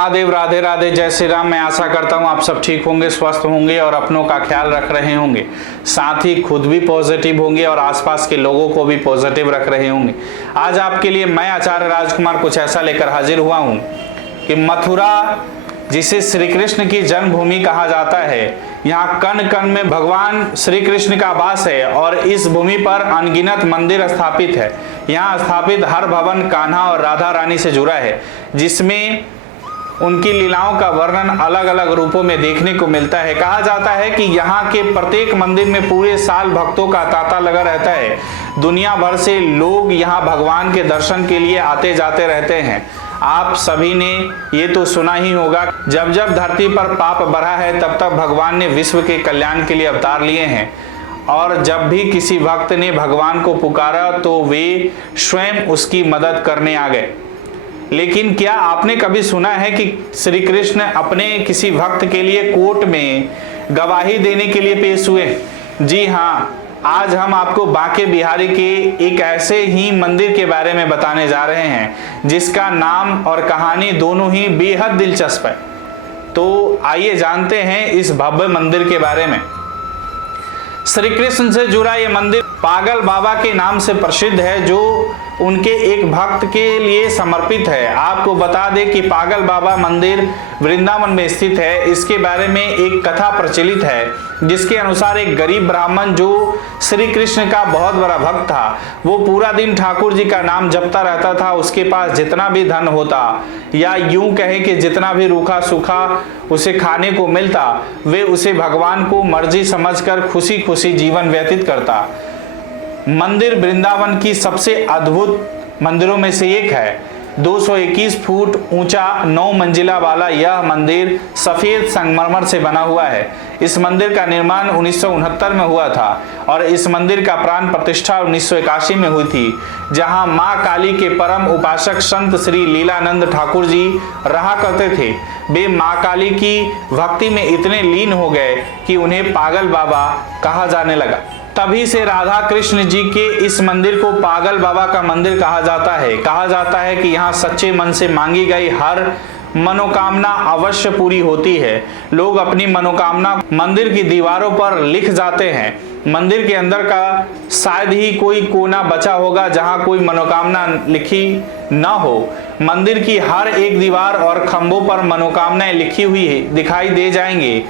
महादेव, राधे राधे, जय श्री राम। मैं आशा करता हूँ आप सब ठीक होंगे, स्वस्थ होंगे और अपनों का ख्याल रख रहे होंगे, साथ ही खुद भी पॉजिटिव होंगे और आसपास के लोगों को भी पॉजिटिव रख रहे होंगे। आज आपके लिए मैं आचार्य राजकुमार कुछ ऐसा लेकर हाजिर हुआ हूँ कि मथुरा, जिसे श्री कृष्ण की जन्मभूमि कहा जाता है, यहाँ कण कण में भगवान श्री कृष्ण का वास है और इस भूमि पर अनगिनत मंदिर स्थापित है। यहाँ स्थापित हर भवन कान्हा और राधा रानी से जुड़ा है, जिसमें उनकी लीलाओं का वर्णन अलग अलग रूपों में देखने को मिलता है। कहा जाता है कि यहाँ के प्रत्येक मंदिर में पूरे साल भक्तों का तांता लगा रहता है। दुनिया भर से लोग यहाँ भगवान के दर्शन के लिए आते जाते रहते हैं। आप सभी ने ये तो सुना ही होगा, जब जब धरती पर पाप बढ़ा है तब तक भगवान ने विश्व के कल्याण के लिए अवतार लिए हैं, और जब भी किसी भक्त ने भगवान को पुकारा तो वे स्वयं उसकी मदद करने आ गए। लेकिन क्या आपने कभी सुना है कि श्री कृष्ण अपने किसी भक्त के लिए कोर्ट में गवाही देने के लिए पेश हुए? जी हाँ, आज हम आपको बांके बिहारी के एक ऐसे ही मंदिर के बारे में बताने जा रहे हैं जिसका नाम और कहानी दोनों ही बेहद दिलचस्प है। तो आइए जानते हैं इस भव्य मंदिर के बारे में। श्री कृष्ण से जुड़ा ये मंदिर पागल बाबा के नाम से प्रसिद्ध है, जो उनके एक भक्त के लिए समर्पित है। आपको बता दें कि पागल बाबा मंदिर वृंदावन में स्थित है। इसके बारे में एक कथा प्रचलित है जिसके अनुसार एक गरीब ब्राह्मण जो श्री कृष्ण का बहुत बड़ा भक्त था, वो पूरा दिन ठाकुर जी का नाम जपता रहता था। उसके पास जितना भी धन होता, या यूं कहे कि जितना भी रूखा सूखा उसे खाने को मिलता, वे उसे भगवान को मर्जी समझकर खुशी खुशी जीवन व्यतीत करता। मंदिर वृंदावन की सबसे अद्भुत मंदिरों में से एक है। 221 फुट ऊंचा 9 मंजिला वाला यह मंदिर सफेद संगमरमर से बना हुआ है। इस मंदिर का निर्माण 1969 में हुआ था और इस मंदिर का प्राण प्रतिष्ठा 1981 में हुई थी, जहां मां काली के परम उपासक संत श्री लीलानंद ठाकुर जी रहा करते थे। वे मां काली की भक्ति में इतने लीन हो गए कि उन्हें पागल बाबा कहा जाने लगा। तभी से राधा कृष्ण जी के इस मंदिर को पागल बाबा का मंदिर कहा जाता है। कहा जाता है कि यहाँ सच्चे मन से मांगी गई हर मनोकामना अवश्य पूरी होती है। लोग अपनी मनोकामना मंदिर की दीवारों पर लिख जाते हैं। मंदिर के अंदर का शायद ही कोई कोना बचा होगा जहाँ कोई मनोकामना लिखी न हो। मंदिर की हर एक दीवार और खंभों पर मनोकामनाएं लिखी हुई दिखाई दे जाएंगी।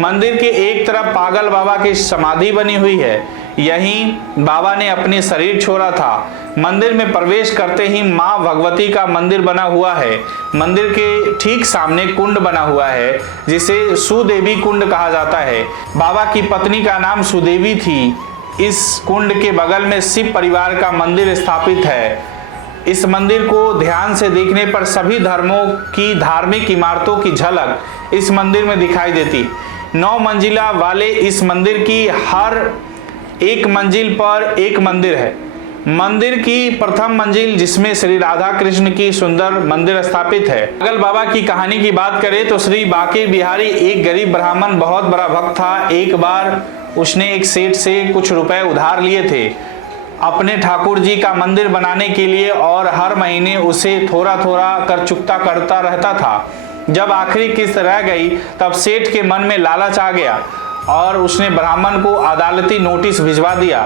मंदिर के एक तरफ पागल बाबा की समाधि बनी हुई है, यहीं बाबा ने अपने शरीर छोड़ा था। मंदिर में प्रवेश करते ही मां भगवती का मंदिर बना हुआ है। मंदिर के ठीक सामने कुंड बना हुआ है जिसे सुदेवी कुंड कहा जाता है। बाबा की पत्नी का नाम सुदेवी थी। इस कुंड के बगल में शिव परिवार का मंदिर स्थापित है। इस मंदिर को ध्यान से देखने पर सभी धर्मों की धार्मिक इमारतों की झलक इस मंदिर में दिखाई देती। 9 मंजिला वाले इस मंदिर की हर एक मंजिल पर एक मंदिर है। मंदिर की प्रथम मंजिल, जिसमें श्री राधा कृष्ण की सुंदर मंदिर स्थापित है। पागल बाबा की कहानी की बात करें तो श्री बांके बिहारी एक गरीब ब्राह्मण बहुत बड़ा भक्त था। एक बार उसने एक सेठ से कुछ रुपए उधार लिए थे अपने ठाकुर जी का मंदिर बनाने के लिए, और हर महीने उसे थोड़ा थोड़ा कर चुकता करता रहता था। जब आखिरी किस्त रह गई तब सेठ के मन में लालच आ गया और उसने ब्राह्मण को अदालती नोटिस भिजवा दिया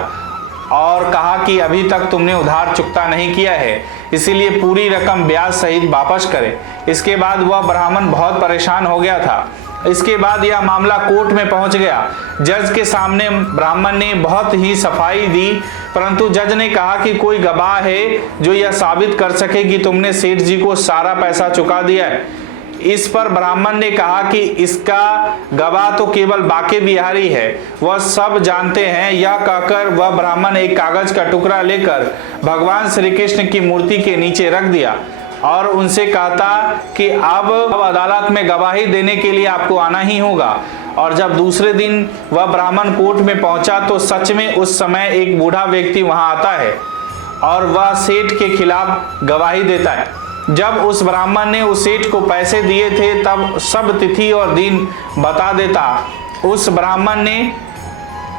और कहा कि अभी तक तुमने उधार चुकता नहीं किया है, इसीलिए पूरी रकम ब्याज सहित वापस करे। इसके बाद वह ब्राह्मण बहुत परेशान हो गया था। इसके बाद यह मामला कोर्ट में पहुंच गया। जज के सामने ब्राह्मण ने बहुत ही सफाई दी, परंतु जज ने कहा कि कोई गवाह है जो यह साबित कर सके कि तुमने सेठ जी को सारा पैसा चुका दिया है। इस पर ब्राह्मण ने कहा कि इसका गवाह तो केवल बांके बिहारी है, वह सब जानते हैं। यह कहकर वह ब्राह्मण एक कागज का टुकड़ा लेकर भगवान श्री कृष्ण की मूर्ति के नीचे रख दिया और उनसे कहता कि अब अदालत में गवाही देने के लिए आपको आना ही होगा। और जब दूसरे दिन वह ब्राह्मण कोर्ट में पहुंचा तो सच में उस समय एक बूढ़ा व्यक्ति वहां आता है और वह सेठ के खिलाफ गवाही देता है। जब उस ब्राह्मण ने उस सेठ को पैसे दिए थे तब सब तिथि और दिन बता देता। उस ब्राह्मण ने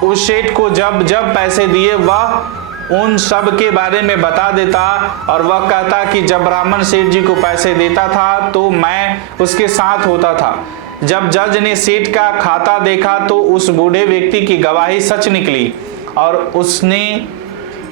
उस सेठ को जब जब पैसे दिए वह उन सब के बारे में बता देता और वह कहता कि जब ब्राह्मण सेठ जी को पैसे देता था तो मैं उसके साथ होता था। जब जज ने सेठ का खाता देखा तो उस बूढ़े व्यक्ति की गवाही सच निकली और उसने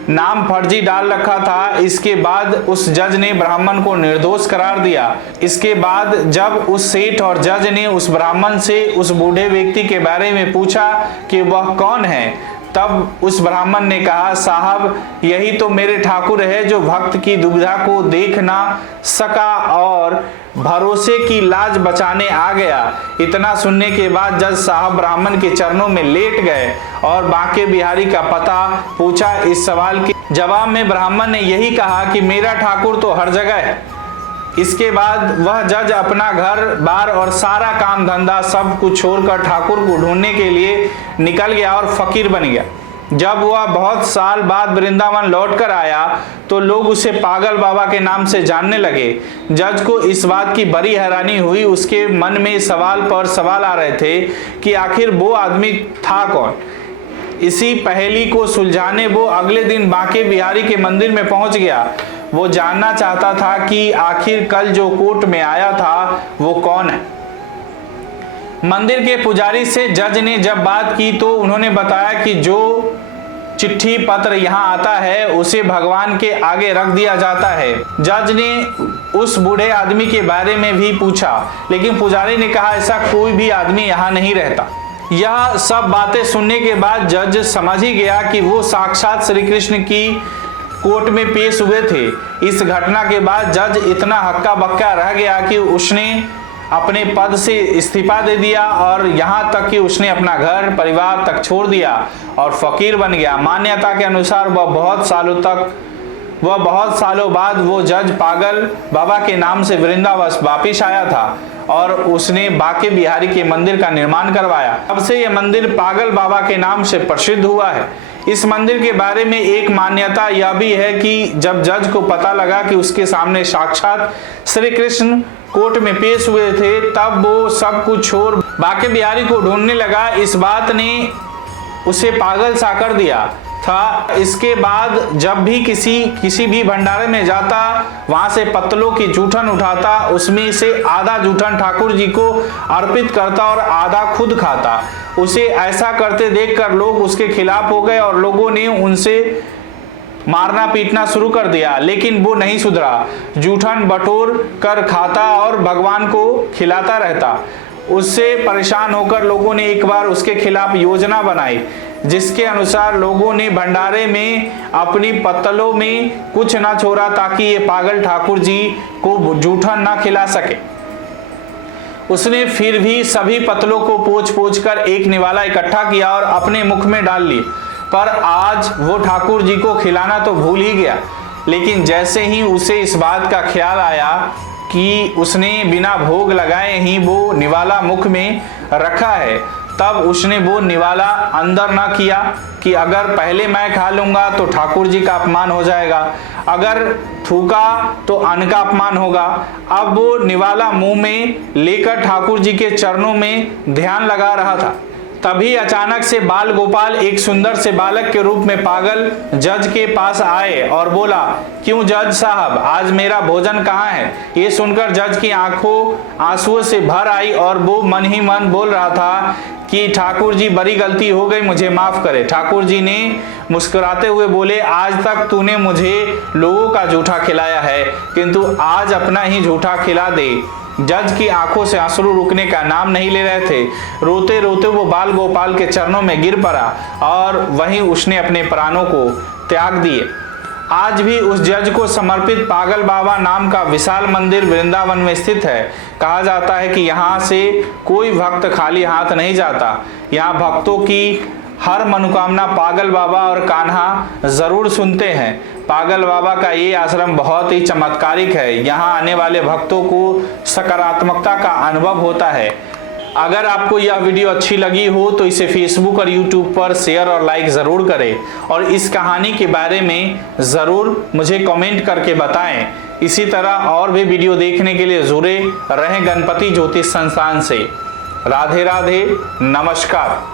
नाम फर्जी डाल रखा था। इसके बाद उस जज ने ब्राह्मण को निर्दोष करार दिया। इसके बाद जब उस सेठ और जज ने उस ब्राह्मण से उस बूढ़े व्यक्ति के बारे में पूछा कि वह कौन है, तब उस ब्राह्मण ने कहा, साहब यही तो मेरे ठाकुर है जो भक्त की दुविधा को देख ना सका और भरोसे की लाज बचाने आ गया। इतना सुनने के बाद जज साहब ब्राह्मण के चरणों में लेट गए और बांके बिहारी का पता पूछा। इस सवाल के जवाब में ब्राह्मण ने यही कहा कि मेरा ठाकुर तो हर जगह है। इसके बाद वह जज अपना घर बार और सारा काम धंधा सब कुछ छोड़कर ठाकुर को ढूंढने के लिए निकल गया और फकीर बन गया। जब वह बहुत साल बाद वृंदावन लौटकर आया तो लोग उसे पागल बाबा के नाम से जानने लगे। जज को इस बात की बड़ी हैरानी हुई। उसके मन में सवाल पर सवाल आ रहे थे कि आखिर वो आदमी था कौन। इसी पहेली को सुलझाने वो अगले दिन बांके बिहारी के मंदिर में पहुंच गया। वो जानना चाहता था कि आखिर कल जो कोर्ट में आया था वो कौन है। मंदिर के पुजारी से जज ने जब बात की तो उन्होंने बताया कि जो चिट्ठी पत्र यहाँ आता है उसे भगवान के आगे रख दिया जाता है। जज ने उस बूढ़े आदमी के बारे में भी पूछा, लेकिन पुजारी ने कहा ऐसा कोई भी आदमी यहाँ नहीं रहता। यह सब बातें सुनने के बाद जज समझ ही गया कि वो साक्षात श्री कृष्ण की कोर्ट में पेश हुए थे। इस घटना के बाद जज इतना हक्का बक्का रह गया कि उसने अपने पद से इस्तीफा दे दिया और यहाँ तक कि उसने अपना घर परिवार तक छोड़ दिया और फकीर बन गया। मान्यता के अनुसार वह बहुत सालों बाद वो जज पागल बाबा के नाम से वृंदावन वापिस आया था और उसने बांके बिहारी के मंदिर का निर्माण करवाया। तब से यह मंदिर पागल बाबा के नाम से प्रसिद्ध हुआ है। इस मंदिर के बारे में एक मान्यता यह भी है कि जब जज को पता लगा कि उसके सामने साक्षात श्री कृष्ण कोर्ट में पेश हुए थे, तब वो सब कुछ छोड़ बांके बिहारी को ढूंढने लगा। इस बात ने उसे पागल सा कर दिया था। इसके बाद जब भी किसी भी भंडारे में जाता, वहां से पत्तलों की जूठन उठाता, उसमें से आधा जूठन ठाकुर जी को अर्पित करता और आधा खुद खाता। उसे ऐसा करते देखकर लोग उसके खिलाफ हो गए और लोगों ने उनसे मारना पीटना शुरू कर दिया, लेकिन वो नहीं सुधरा। जूठन बटोर कर खाता और भगवान को खिलाता रहता। उससे परेशान होकर लोगों ने एक बार उसके खिलाफ योजना बनाई, जिसके अनुसार लोगों ने भंडारे में अपनी पत्तलों में कुछ ना छोड़ा ताकि ये पागल ठाकुर जी को जूठन ना खिला सके। उसने फिर भी सभी पत्तलों को पोंछ कर एक निवाला इकट्ठा किया और अपने मुख में डाल ली, पर आज वो ठाकुर जी को खिलाना तो भूल ही गया। लेकिन जैसे ही उसे इस बात का ख्याल आया कि उसने बिना भोग लगाए ही वो निवाला मुख में रखा है, तब उसने वो निवाला अंदर ना किया कि अगर पहले मैं खा लूंगा तो ठाकुर जी का अपमान हो जाएगा, अगर थूका तो अन्न का अपमान होगा। अब वो निवाला मुंह में लेकर ठाकुर जी के चरणों में ध्यान लगा रहा था। तभी अचानक से बाल गोपाल एक सुंदर से बालक के रूप में पागल जज के पास आए और बोला, क्यों जज साहब, आज मेरा भोजन कहाँ है? ये सुनकर जज की आंखों आंसुओं से भर आई और वो मन ही मन बोल रहा था कि ठाकुर जी बड़ी गलती हो गई, मुझे माफ करे। ठाकुर जी ने मुस्कुराते हुए बोले, आज तक तूने मुझे लोगों का जूठा खिलाया है, किंतु आज अपना ही जूठा खिला दे। जज की आंखों से आंसू रुकने का नाम नहीं ले रहे थे। रोते रोते वो बाल गोपाल के चरणों में गिर पड़ा और वहीं उसने अपने प्राणों को त्याग दिए। आज भी उस जज को समर्पित पागल बाबा नाम का विशाल मंदिर वृंदावन में स्थित है। कहा जाता है कि यहाँ से कोई भक्त खाली हाथ नहीं जाता। यहाँ भक्तों की हर मनोकामना पागल बाबा और कान्हा जरूर सुनते हैं। पागल बाबा का ये आश्रम बहुत ही चमत्कारिक है। यहाँ आने वाले भक्तों को सकारात्मकता का अनुभव होता है। अगर आपको यह वीडियो अच्छी लगी हो तो इसे फेसबुक और यूट्यूब पर शेयर और लाइक ज़रूर करें और इस कहानी के बारे में ज़रूर मुझे कमेंट करके बताएं। इसी तरह और भी वीडियो देखने के लिए जुड़े रहें गणपति ज्योतिष संस्थान से। राधे राधे, नमस्कार।